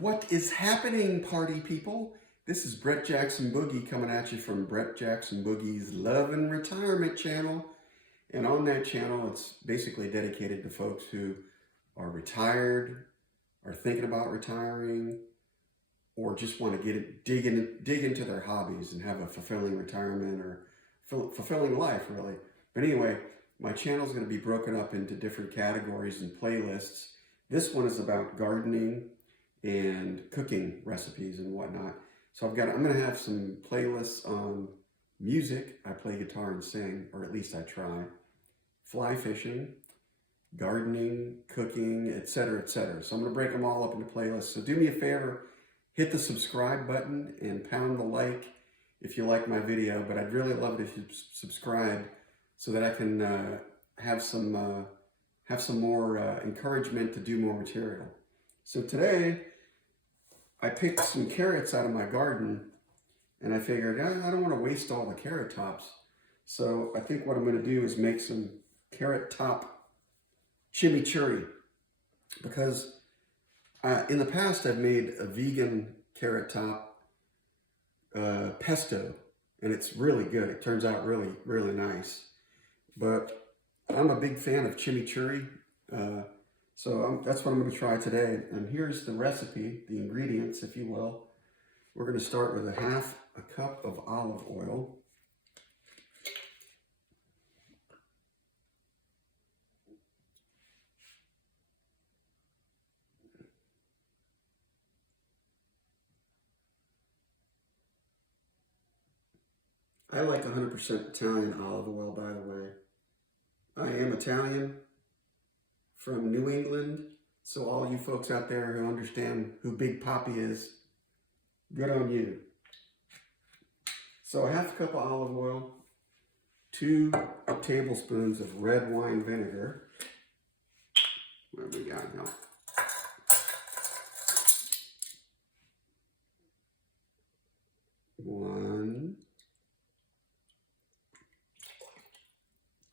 What is happening, party people? This is Brett Jackson Boogie coming at you from Brett Jackson Boogie's Love and Retirement channel. And on that channel, it's basically dedicated to folks who are retired, are thinking about retiring, or just want to dig into their hobbies and have a fulfilling retirement or fulfilling life, really. But anyway, my channel is going to be broken up into different categories and playlists. This one is about gardening and cooking recipes and whatnot. So I'm going to have some playlists on music. I play guitar and sing, or at least I try. Fly fishing, gardening, cooking, etc., etc. So I'm going to break them all up into playlists. So do me a favor, hit the subscribe button and pound the like if you like my video. But I'd really love it if you subscribe so that I can have some more encouragement to do more material. So today, I picked some carrots out of my garden, and I figured I don't want to waste all the carrot tops. So I think what I'm going to do is make some carrot top chimichurri, because in the past I've made a vegan carrot top pesto, and it's really good. It turns out really, really nice. But I'm a big fan of chimichurri. So that's what I'm going to try today. And here's the recipe, the ingredients, if you will. We're going to start with half a cup of olive oil. I like 100% Italian olive oil, by the way. I am Italian from New England, so all you folks out there who understand who Big Papi is, good on you. So a half cup of olive oil, 2 tablespoons of red wine vinegar. What do we got now? One,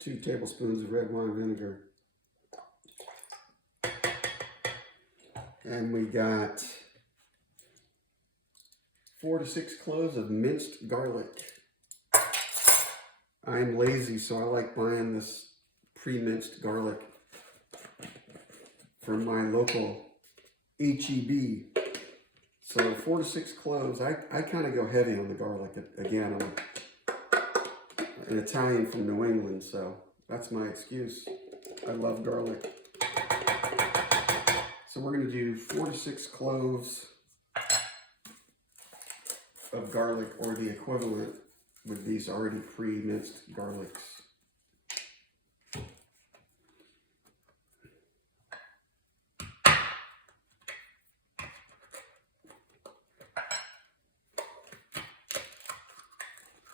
2 tablespoons of red wine vinegar. And we got 4 to 6 cloves of minced garlic. I'm lazy, so I like buying this pre-minced garlic from my local HEB. So 4 to 6 cloves. I kind of go heavy on the garlic. Again, I'm an Italian from New England, so that's my excuse. I love garlic. So we're going to do 4 to 6 cloves of garlic, or the equivalent with these already pre-minced garlics.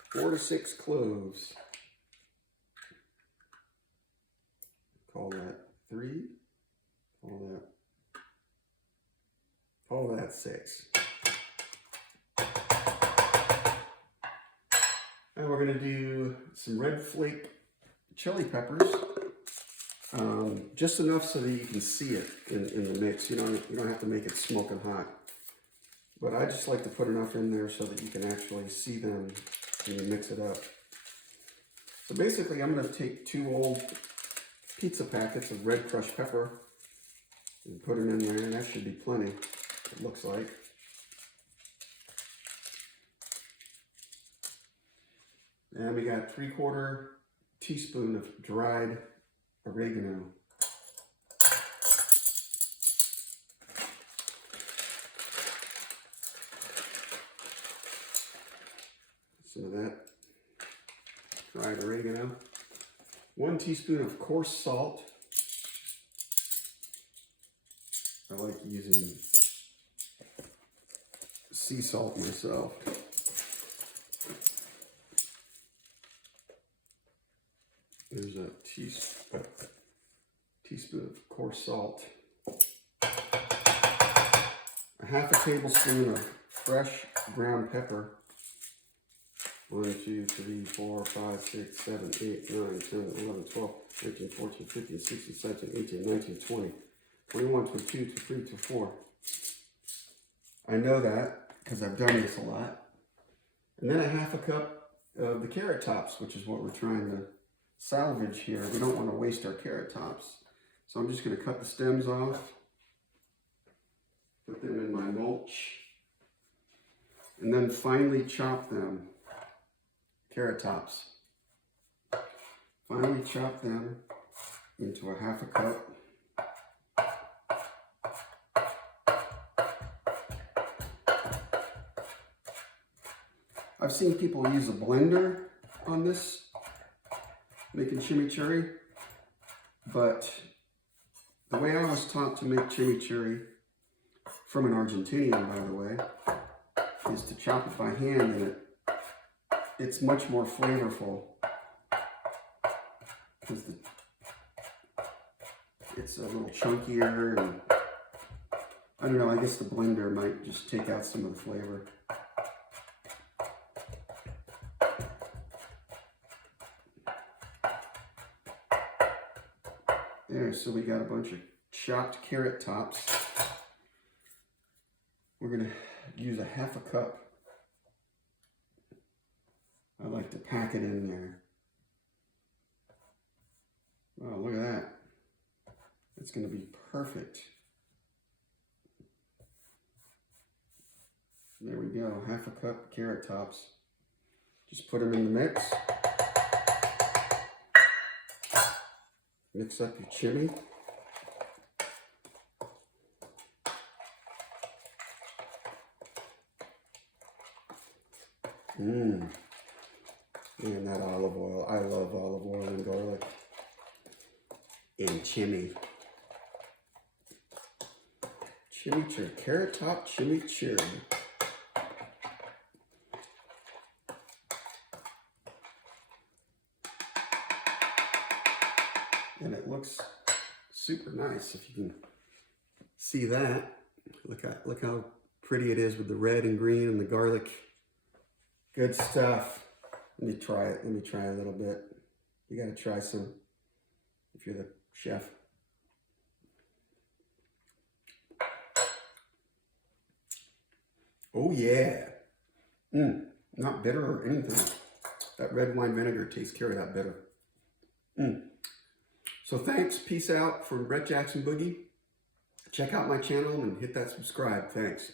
Four to 6 cloves. Call that 3. Call that 6. And we're going to do some red flake chili peppers, just enough so that you can see it in the mix. You don't have to make it smoking hot, but I just like to put enough in there so that you can actually see them when you mix it up. So basically, I'm going to take 2 old pizza packets of red crushed pepper and put them in there, and that should be plenty, it looks like. And we got 3/4 teaspoon of dried oregano. Some of that dried oregano. 1 teaspoon of coarse salt. I like using sea salt myself. There's a teaspoon of coarse salt. A half a tablespoon of fresh ground pepper. 1, 2, 3, 4, 5, 6, 7, 8, 9, 10, 11, 12, 13, 14, 15, 16, 17, 18, 19, 20, 21, 22, 23, 24. I know that because I've done this a lot. And then a half a cup of the carrot tops, which is what we're trying to salvage here. We don't want to waste our carrot tops. So I'm just going to cut the stems off, put them in my mulch, and then finely chop them. Carrot tops. Finely chop them into a half a cup. I've seen people use a blender on this, making chimichurri, but the way I was taught to make chimichurri, from an Argentinian by the way, is to chop it by hand, and it's much more flavorful because it's a little chunkier, and I don't know, I guess the blender might just take out some of the flavor. There, so we got a bunch of chopped carrot tops. We're gonna use a half a cup. I like to pack it in there. Oh, look at that. It's gonna be perfect. There we go, half a cup carrot tops. Just put them in the mix. Mix up your chili. And that olive oil. I love olive oil and garlic. And chimichurri. Chimichurri. Carrot top chimichurri. And it looks super nice if you can see that. Look how pretty it is with the red and green and the garlic. Good stuff. Let me try it. Let me try a little bit. You gotta try some if you're the chef. Oh yeah. Not bitter or anything. That red wine vinegar takes care of that bitter. So thanks, peace out from Brett Jackson Boogie. Check out my channel and hit that subscribe. Thanks.